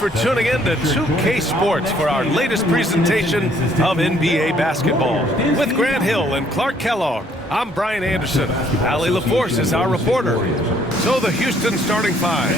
for tuning in to 2K Sports for our latest presentation of NBA basketball. With Grant Hill and Clark Kellogg, I'm Brian Anderson. Allie LaForce is our reporter. So the Houston starting five.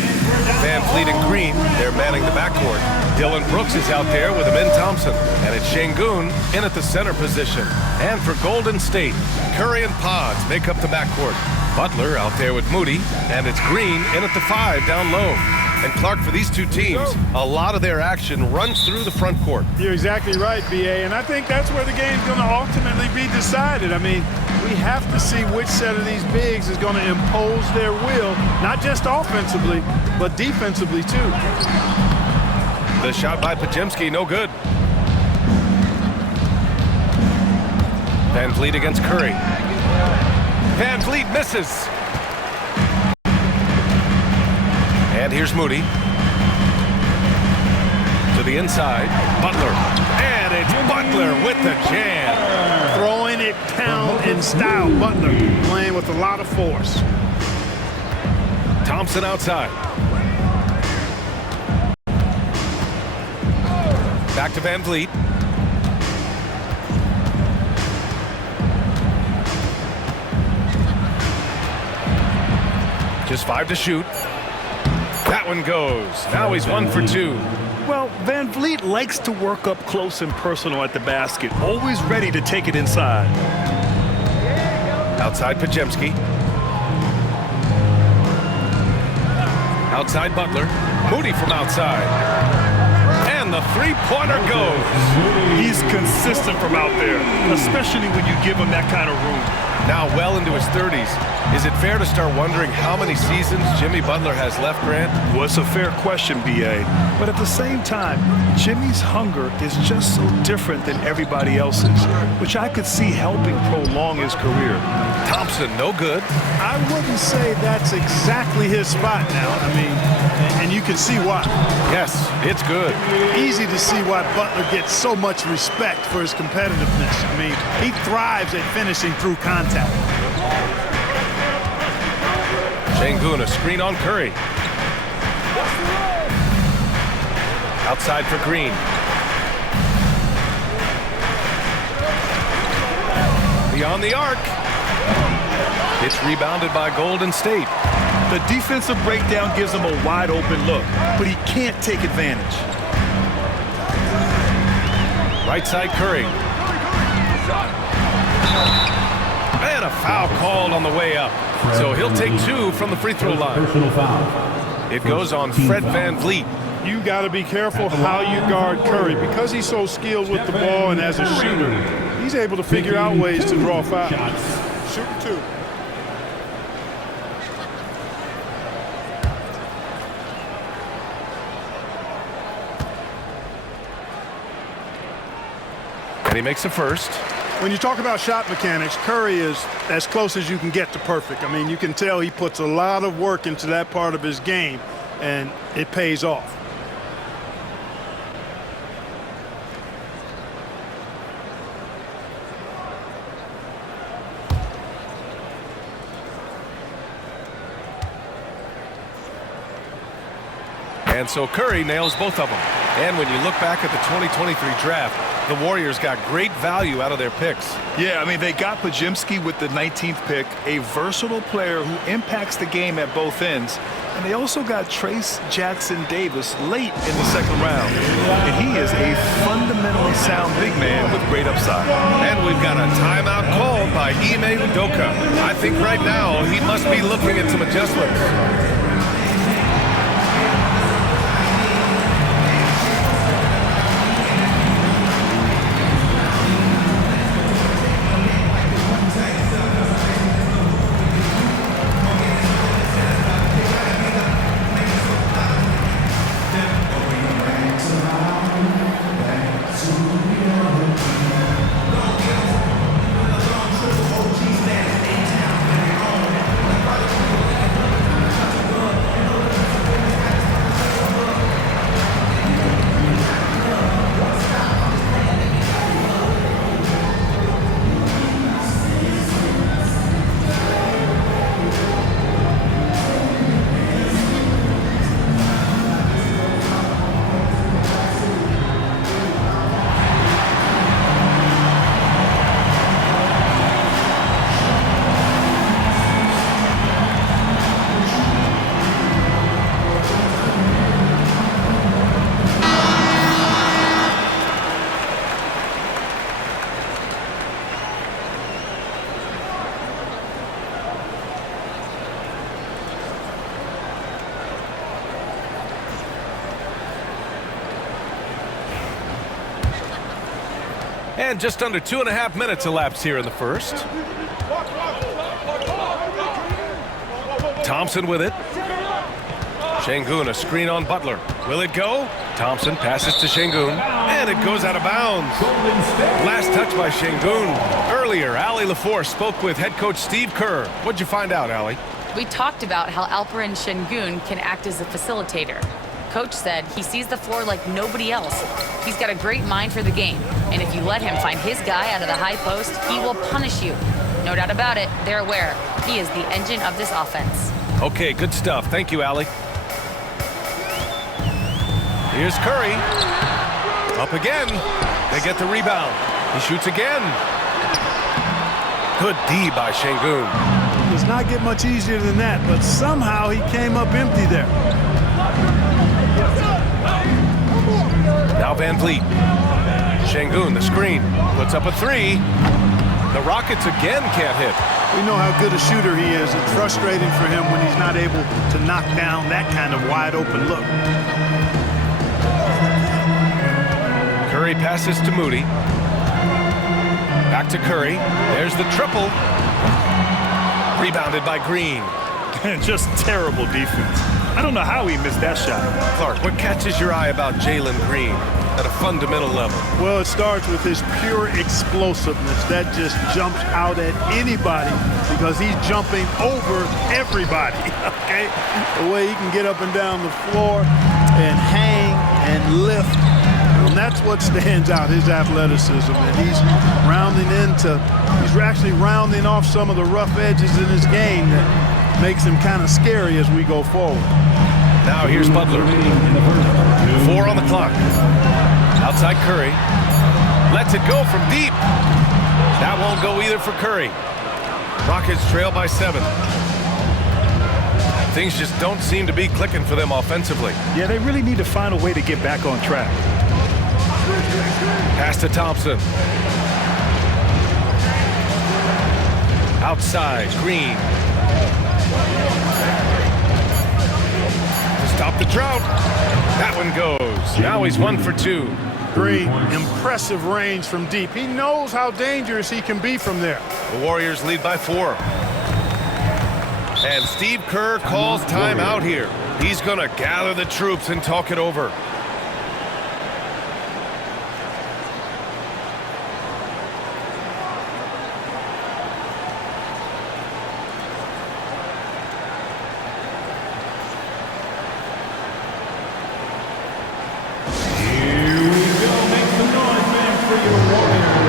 Van Fleet and Green, they're manning the backcourt. Dillon Brooks is out there with Klay Thompson. And it's Şengün in at the center position. And for Golden State, Curry and Pods make up the backcourt. Butler out there with Moody. And it's Green in at the five down low. And Clark, for these two teams, a lot of their action runs through the front court. You're exactly right, B.A., and I think that's where the game's going to ultimately be decided. I mean, we have to see which set of these bigs is going to impose their will, not just offensively, but defensively, too. The shot by Podziemski, no good. Van Fleet against Curry. Van Fleet misses. And here's Moody. To the inside, Butler. And it's Butler with the jam. Throwing it down in style. Butler playing with a lot of force. Thompson outside. Back to Van Fleet. Just 5 to shoot. That one goes. Now he's 1 for 2. Well, Van Fleet likes to work up close and personal at the basket, always ready to take it inside. Outside Podziemski. Outside Butler. Moody from outside. And the three-pointer goes. He's consistent from out there, especially when you give him that kind of room. Now well into his 30s. Is it fair to start wondering how many seasons Jimmy Butler has left, Grant? Well, it's a fair question, B.A. But at the same time, Jimmy's hunger is just so different than everybody else's, which I could see helping prolong his career. Thompson, no good. I wouldn't say that's exactly his spot now. I mean, and you can see why. Yes, it's good. Easy to see why Butler gets so much respect for his competitiveness. I mean, he thrives at finishing through contact. Şengün, a screen on Curry. Outside for Green. Beyond the arc. It's rebounded by Golden State. The defensive breakdown gives him a wide open look, but he can't take advantage. Right side Curry. And a foul called on the way up. So he'll take 2 from the free throw line. It goes on Fred Van Fleet. You got to be careful how you guard Curry. Because he's so skilled with the ball and as a shooter, he's able to figure out ways to draw fouls. Shooting 2. And he makes the first. When you talk about shot mechanics, Curry is as close as you can get to perfect. I mean, you can tell he puts a lot of work into that part of his game, and it pays off. And so Curry nails both of them. And when you look back at the 2023 draft, the Warriors got great value out of their picks. Yeah, I mean, they got Podziemski with the 19th pick, a versatile player who impacts the game at both ends. And they also got Trace Jackson Davis late in the second round. And he is a fundamentally sound big man with great upside. And we've got a timeout called by Ime Udoka. I think right now he must be looking at some adjustments. And just under 2.5 minutes elapsed here in the first. Thompson with it. Şengün, a screen on Butler. Will it go? Thompson passes to Şengün, and it goes out of bounds. Last touch by Şengün. Earlier, Allie LaForce spoke with head coach Steve Kerr. What'd you find out, Allie? We talked about how Alperen Şengün can act as a facilitator. Coach said he sees the floor like nobody else. He's got a great mind for the game, and if you let him find his guy out of the high post, he will punish you. No doubt about it, they're aware. He is the engine of this offense. Okay, good stuff. Thank you, Allie. Here's Curry. Up again. They get the rebound. He shoots again. Good D by Şengün. Does not get much easier than that, but somehow he came up empty there. Now Van Vliet. Şengün, the screen. Puts up a three. The Rockets again can't hit. We know how good a shooter he is. It's frustrating for him when he's not able to knock down that kind of wide open look. Curry passes to Moody. Back to Curry. There's the triple. Rebounded by Green. Just terrible defense. I don't know how he missed that shot. Clark, what catches your eye about Jalen Green at a fundamental level? Well, it starts with his pure explosiveness. That just jumps out at anybody because he's jumping over everybody, okay? The way he can get up and down the floor and hang and lift. And that's what stands out, his athleticism. And he's actually rounding off some of the rough edges in his game that makes him kind of scary as we go forward. Now here's Butler. 4 on the clock. Outside Curry. Lets it go from deep. That won't go either for Curry. Rockets trail by 7. Things just don't seem to be clicking for them offensively. Yeah, they really need to find a way to get back on track. Pass to Thompson. Outside, Green. To stop the drought. That one goes. Now he's 1 for 2. Green, impressive range from deep. He knows how dangerous he can be from there. The Warriors lead by 4. And Steve Kerr calls timeout here. He's going to gather the troops and talk it over. Here we go. Make some noise, man, for your Warriors.